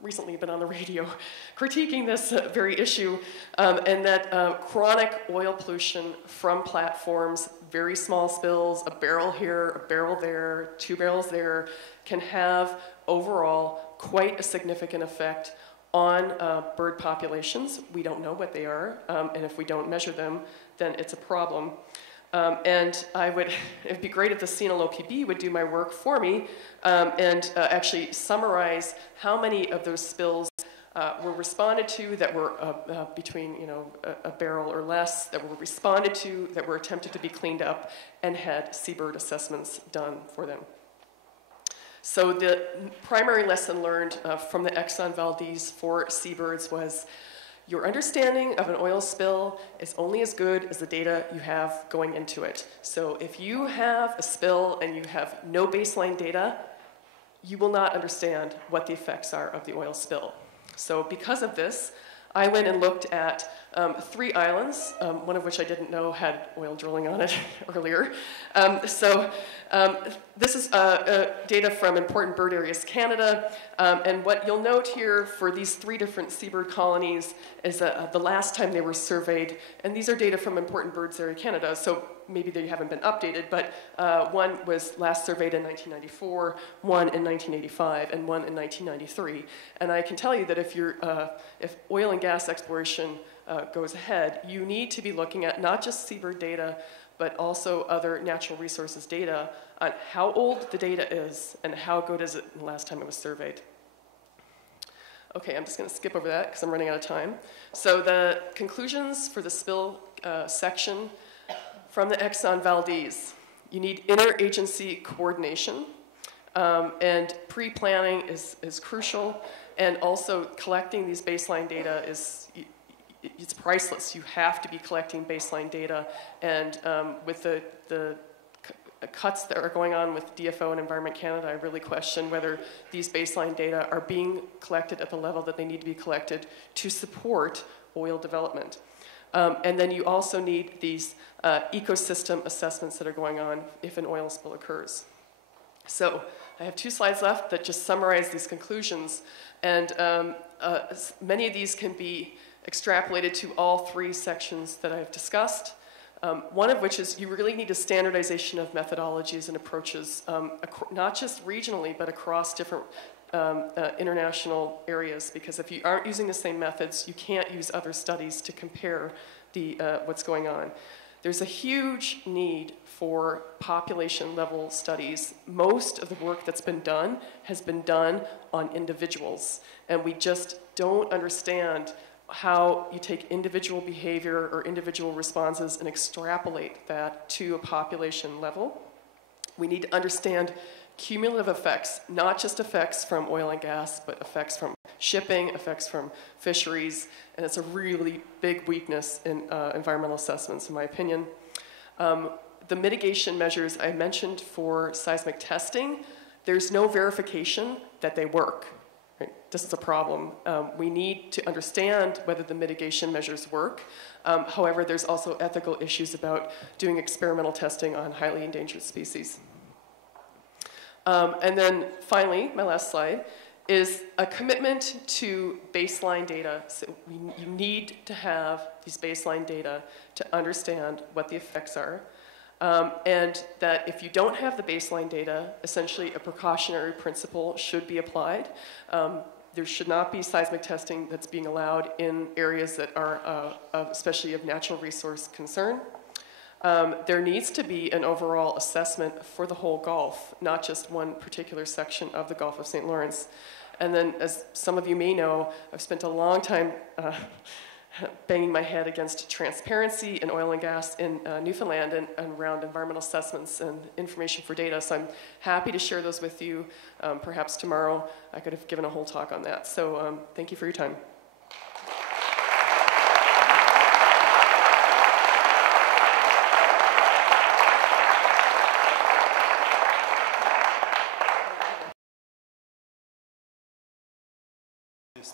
recently been on the radio critiquing this very issue, and that chronic oil pollution from platforms, very small spills, a barrel here, a barrel there, 2 barrels there, can have overall quite a significant effect on bird populations. We don't know what they are, and if we don't measure them, then it's a problem. And it'd be great if the CNLOPB would do my work for me and actually summarize how many of those spills were responded to that were between a barrel or less, that were responded to, that were attempted to be cleaned up, and had seabird assessments done for them. So the primary lesson learned from the Exxon Valdez for seabirds was your understanding of an oil spill is only as good as the data you have going into it. So if you have a spill and you have no baseline data, you will not understand what the effects are of the oil spill. So because of this, I went and looked at 3 islands, one of which I didn't know had oil drilling on it earlier. This is data from Important Bird Areas Canada, and what you'll note here for these 3 different seabird colonies is the last time they were surveyed, and these are data from Important Birds Area Canada, so maybe they haven't been updated, but one was last surveyed in 1994, one in 1985, and one in 1993. And I can tell you that if oil and gas exploration goes ahead, you need to be looking at not just seabird data, but also other natural resources data on how old the data is and how good is it the last time it was surveyed. Okay, I'm just going to skip over that because I'm running out of time. So the conclusions for the spill section from the Exxon Valdez. You need interagency coordination, and pre-planning is crucial, and also collecting these baseline data it's priceless. You have to be collecting baseline data, and with the cuts that are going on with DFO and Environment Canada, I really question whether these baseline data are being collected at the level that they need to be collected to support oil development. And then you also need these ecosystem assessments that are going on if an oil spill occurs. So I have 2 slides left that just summarize these conclusions, and many of these can be extrapolated to all 3 sections that I've discussed. One of which is you really need a standardization of methodologies and approaches, not just regionally, but across different international areas, because if you aren't using the same methods, you can't use other studies to compare what's going on. There's a huge need for population level studies. Most of the work that's been done has been done on individuals, and we just don't understand how you take individual behavior or individual responses and extrapolate that to a population level. We need to understand cumulative effects, not just effects from oil and gas, but effects from shipping, effects from fisheries, and it's a really big weakness in environmental assessments, in my opinion. The mitigation measures I mentioned for seismic testing, there's no verification that they work. Right? This is a problem. We need to understand whether the mitigation measures work. However, there's also ethical issues about doing experimental testing on highly endangered species. And then finally, my last slide, is a commitment to baseline data. So you need to have these baseline data to understand what the effects are. And that if you don't have the baseline data, essentially a precautionary principle should be applied. There should not be seismic testing that's being allowed in areas that are especially of natural resource concern. There needs to be an overall assessment for the whole Gulf, not just one particular section of the Gulf of St. Lawrence. And then, as some of you may know, I've spent a long time banging my head against transparency in oil and gas in Newfoundland and around environmental assessments and information for data. So I'm happy to share those with you. Perhaps tomorrow I could have given a whole talk on that. So thank you for your time.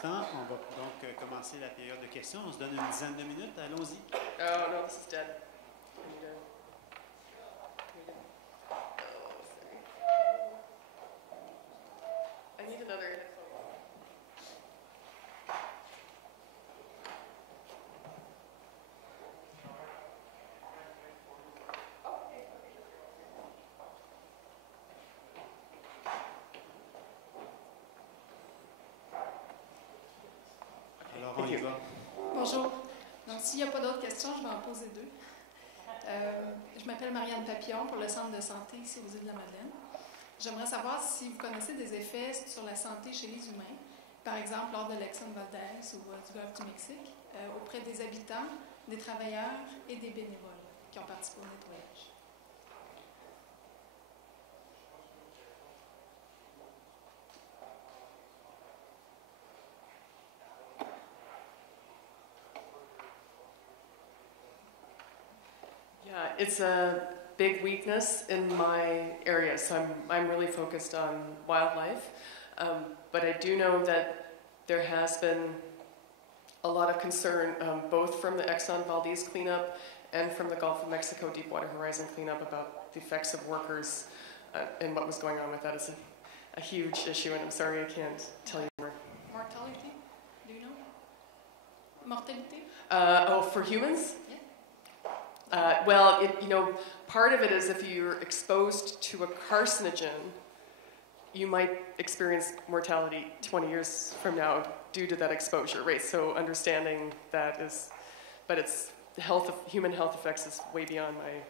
On va donc commencer la période de questions. On se donne une dizaine de minutes. Allons-y. Oh, no, this is dead. I need another headphone. Bonjour. Donc, s'il n'y a pas d'autres questions, je vais en poser deux. Je m'appelle Marianne Papillon pour le Centre de santé ici aux Îles-de-la-Madeleine. J'aimerais savoir si vous connaissez des effets sur la santé chez les humains, par exemple lors de l'Exxon Valdez ou du golfe du Mexique, auprès des habitants, des travailleurs et des bénévoles qui ont participé au nettoyage. Yeah, it's a big weakness in my area, so I'm really focused on wildlife. But I do know that there has been a lot of concern, both from the Exxon Valdez cleanup and from the Gulf of Mexico Deepwater Horizon cleanup about the effects of workers and what was going on with that. Is a huge issue, and I'm sorry I can't tell you more. Mortality? Do you know? Mortality? For humans? Yeah. Well, part of it is if you're exposed to a carcinogen, you might experience mortality 20 years from now due to that exposure, right? So understanding that is, but it's human health effects is way beyond my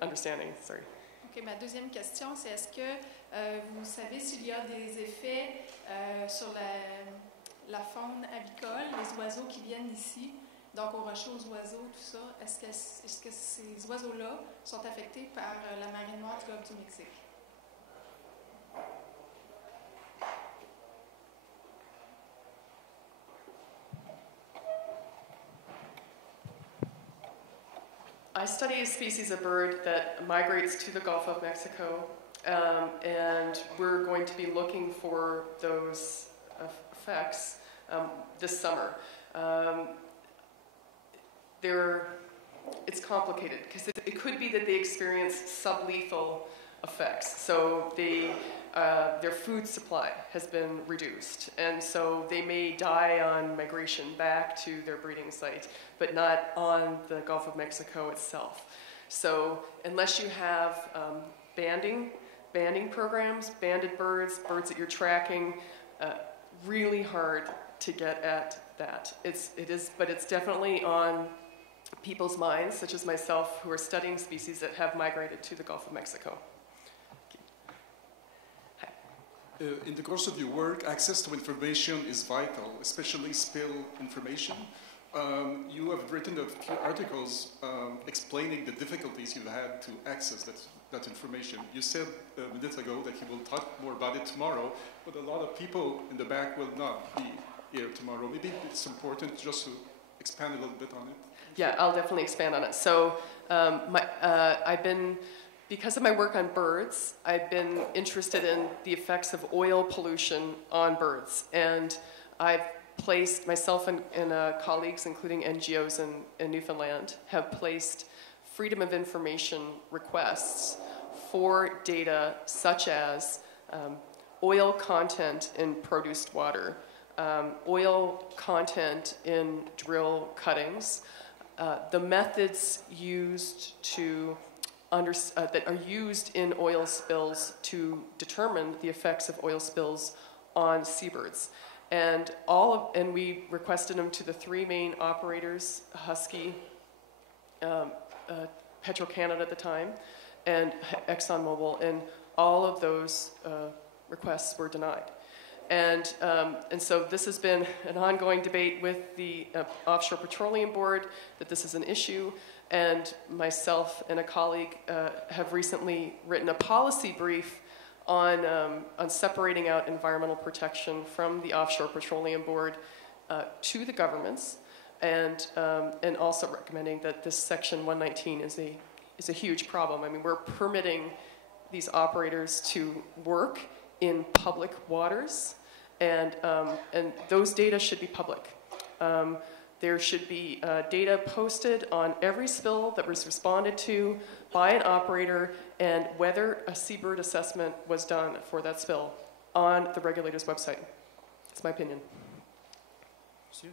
understanding. Sorry. OK, ma deuxième question, c'est est-ce que vous savez s'il y a des effets sur la faune avicole, les oiseaux qui viennent ici, donc aux rochers, aux oiseaux, tout ça, est-ce que ces oiseaux-là sont affectés par la marée noire du golfe du Mexique? I study a species of bird that migrates to the Gulf of Mexico, and we're going to be looking for those effects this summer. It's complicated because it could be that they experience sublethal effects. So their food supply has been reduced, and so they may die on migration back to their breeding site, but not on the Gulf of Mexico itself. So unless you have banding programs, banded birds that you're tracking, really hard to get at that. But it's definitely on people's minds, such as myself, who are studying species that have migrated to the Gulf of Mexico. In the course of your work, access to information is vital, especially spill information. You have written a few articles explaining the difficulties you've had to access that information. You said minutes ago that you will talk more about it tomorrow, but a lot of people in the back will not be here tomorrow. Maybe it's important just to expand a little bit on it. Yeah, I'll definitely expand on it. So because of my work on birds, I've been interested in the effects of oil pollution on birds. And I've placed, myself and colleagues, including NGOs in Newfoundland, have placed freedom of information requests for data such as oil content in produced water, oil content in drill cuttings, the methods used that are used in oil spills to determine the effects of oil spills on seabirds. And we requested them to the three main operators, Husky, Petro-Canada at the time, and ExxonMobil, and all of those requests were denied. And so this has been an ongoing debate with the Offshore Petroleum Board, that this is an issue, and myself and a colleague have recently written a policy brief on separating out environmental protection from the Offshore Petroleum Board to the governments, and also recommending that this Section 119 is a huge problem. I mean, we're permitting these operators to work in public waters, and those data should be public. There should be data posted on every spill that was responded to by an operator and whether a seabird assessment was done for that spill on the regulator's website. That's my opinion. Monsieur?